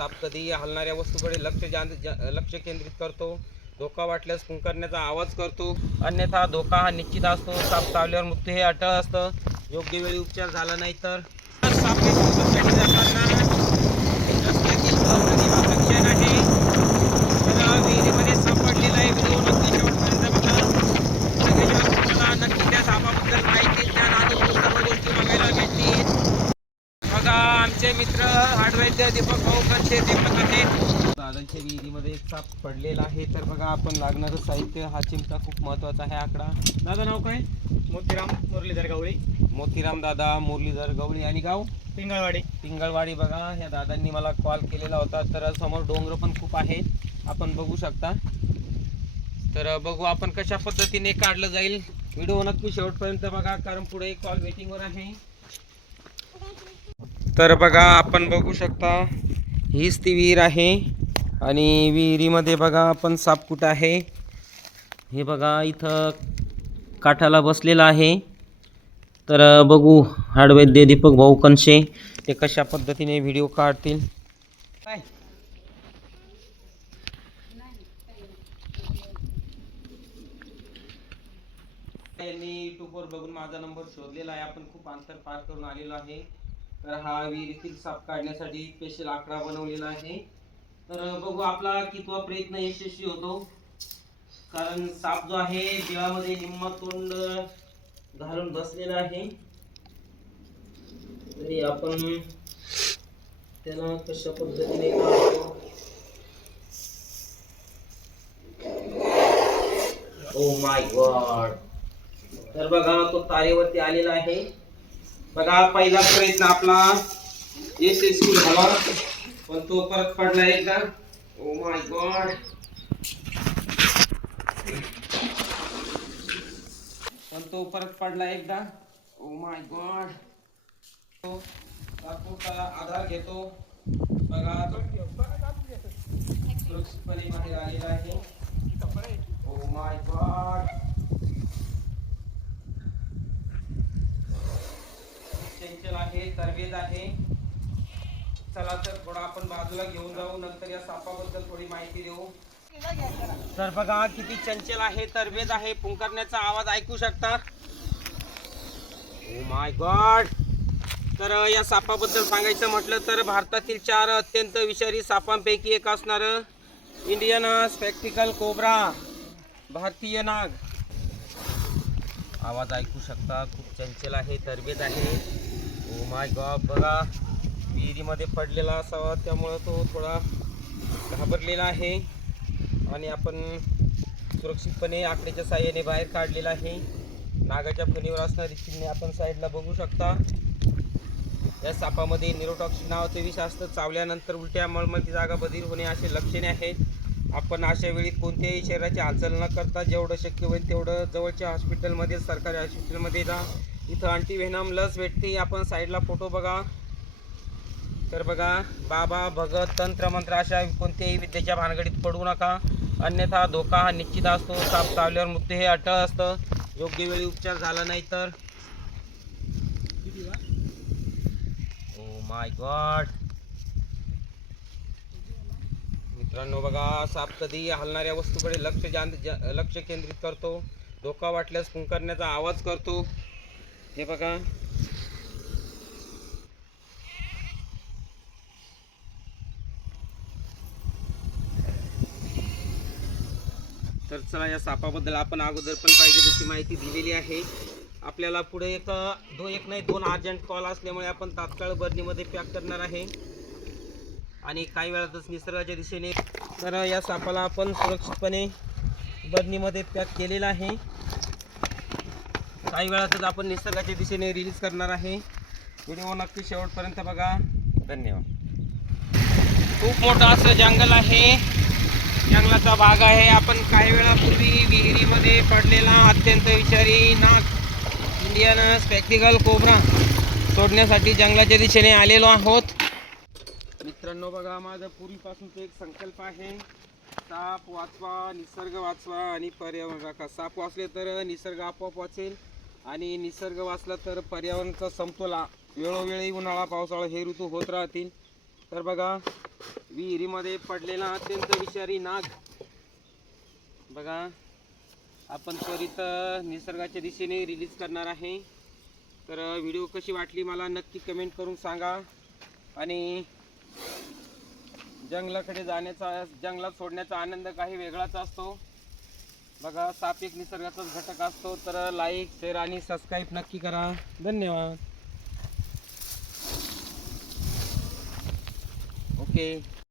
साप कधी हलणाऱ्या वस्तूकडे लक्ष केंद्रित करतो. धोका वाटल्यास फुंकरण्याचा आवाज करतो, अन्यथा धोका हा निश्चित असतो. साप चावल्यावर मृत्यू हे अटळ असतं. योग्य वेळी उपचार झाला नाही तर साप रस्त्यातील क्षण आहे. तर विहिरीमध्ये सापडलेला आहे. व्हिडिओ नक्की शेवटपर्यंत बघा. तुम्हाला नक्की त्या सापाबद्दल माहिती ज्ञान अनुभव सर्व गोष्टी बघायला भेटतील. बघा, आमचे मित्र हाडवैद्य दीपक भाऊ कंशे दीपक आहेत. दादांच्या विहिरीमध्ये एक साप पडलेला आहे. तर बघा, आपण लागणारं साहित्य, हा चिमटा खूप महत्त्वाचा आहे. आकडा दादा, नाव काय? मोतीराम मुरलीधर गवळी. मोतीराम दादा मुरलीधर गवळी. आणि गाव पिंगळवाडी. पिंगळवाडी. बघा, ह्या दादांनी मला कॉल केलेला होता. तर समोर डोंगर पण खूप आहे, आपण बघू शकता. तर बघू आपण कशा पद्धतीने काढलं जाईल. व्हिडिओ नक्की शेवटपर्यंत बघा, कारण पुढे कॉल वेटिंगवर आहे. तर बघा, आपण बघू शकता, हीच ती विहीर आहे. आणि विहिरीमध्ये बघा आपण साप कुठं आहे हे बघा, इथं काठाला बसलेला आहे. तर बघू हाडवैद्य दीपक भाऊ कंशे ते कशा पद्धतीने व्हिडिओ काढतील. यांनी यूट्यूबवर बघून माझा नंबर शोधलेला आहे. आपण खूप अंतर पार करून आलेलो आहे. तर हा विहिरीतील साप काढण्यासाठी स्पेशल आकडा बनवलेला आहे. तर बघू आपला कितवा प्रयत्न यशस्वी होतो. कारण साप जो आहे बिळामध्ये निम्मा तोंड घालून बसलेला आहे. तरी आपण त्याला कशा पद्धतीने काढतो. Oh my God. तर बघा, तो तारेवरती आलेला आहे. बघा, पहिला प्रयत्न आपला यशस्वी झाला, पण तो परत पडला एकदा. Oh my God. पण तो परत पडला एकदा. Oh my God. तो तात्पुरता आधार घेतो. बघा, सुरक्षितपणे बाहेर आलेला आहे. Oh my God. चंचल आहे, तरबेज आहे. चला तर थोडा आपण बाजूला घेऊन जाऊ, नंतर या सापाबद्दल थोडी माहिती देऊ. तर बघा, किती चंचल आहे, तरबेज आहे. फुंकरण्याचा आवाज ऐकू शकता. Oh my God. तर या सापाबद्दल सांगायचं म्हटलं तर भारतातील 4 अत्यंत विषारी सापांपैकी एक असणार इंडियन स्पेक्टिकल कोब्रा, भारतीय नाग. आवाज ऐकू शकता, खूप चंचल आहे, तरबेज आहे. Oh my God. बघा, विहिरीमध्ये पडलेला असावा, त्यामुळं तो थोडा घाबरलेला आहे. आणि आपण सुरक्षितपणे आकड्याच्या साहाय्याने बाहेर काढलेला आहे. नागाच्या फणीवर असणारी चिन्हे आपण साईडला बघू शकता. या सापामध्ये न्यूरोटॉक्सिन नावाचे विष असतं. चावल्यानंतर उलट्या, मळमळती जागा बधीर होणे असे लक्षणे आहेत. आपण अशा वेळी कोणत्याही शरीराची हालचाल न करता जेवढं शक्य होईल तेवढं जवळच्या हॉस्पिटलमध्ये, सरकारी हॉस्पिटलमध्ये जा. इथं अँटीव्हेनम लस भेटते. आपण साईडला फोटो बघा. तर बघा, बाबा, भगत, तंत्रमंत्र अशा कोणत्याही विद्येच्या भानगडीत पडू नका, अन्यथा धोका हा निश्चित असतो. साप चावल्यावर मृत्यू हे अटळ असतं. योग्य वेळी उपचार झाला नाही तर ओ माय गॉड. मित्रांनो बघा, साप कधी हलणाऱ्या वस्तूकडे लक्ष केंद्रित करतो. धोका वाटल्यास फुंकरण्याचा आवाज करतो. हे बघा. तर चला, या सापाबद्दल आपण अगोदर पण पाहिजे तशी माहिती दिलेली आहे. आपल्याला पुढे एक नाही 2 अर्जंट कॉल असल्यामुळे आपण तात्काळ बर्नीमध्ये पॅक करणार आहे. आणि काही वेळातच निसर्गाच्या दिशेने. तर या सापाला आपण सुरक्षितपणे बर्नीमध्ये पॅक केलेला आहे. काही वेळातच आपण निसर्गाच्या दिशेने रिलीज करणार आहे. व्हिडिओ नक्की शेवटपर्यंत बघा. धन्यवाद. खूप मोठं असं जंगल आहे, जंगलाचा भाग आहे. आपण काही वेळापूर्वी विहिरीमध्ये पडलेला अत्यंत विषारी नाग इंडियन स्पेक्टिकल कोब्रा सोडण्यासाठी जंगलाच्या दिशेने आलेलो आहोत. मित्रांनो बघा, माझा पूर्वीपासूनचा एक संकल्प आहे, साप वाचवा, निसर्ग वाचवा आणि पर्यावरण राखा. साप वाचले तर निसर्ग आपोआप वाचेल, आणि निसर्ग वाचला तर पर्यावरणाचा समतोल वेळोवेळी उन्हाळा, पावसाळा हे ऋतू होत राहतील. तर बघा, विहिरीमध्ये पडलेला अत्यंत विषारी नाग बघा आपण त्वरित निसर्गाच्या दिशेने रिलीज करणार आहे. तर व्हिडिओ कशी वाटली मला नक्की कमेंट करून सांगा. आणि जंगलाकडे जाण्याचा जंगलात सोडण्याचा आनंद काही वेगळाच असतो बघा. साप एक निसर्गाचाच घटक असतो. तर लाईक शेअर आणि सबस्क्राईब नक्की करा. धन्यवाद. ओके.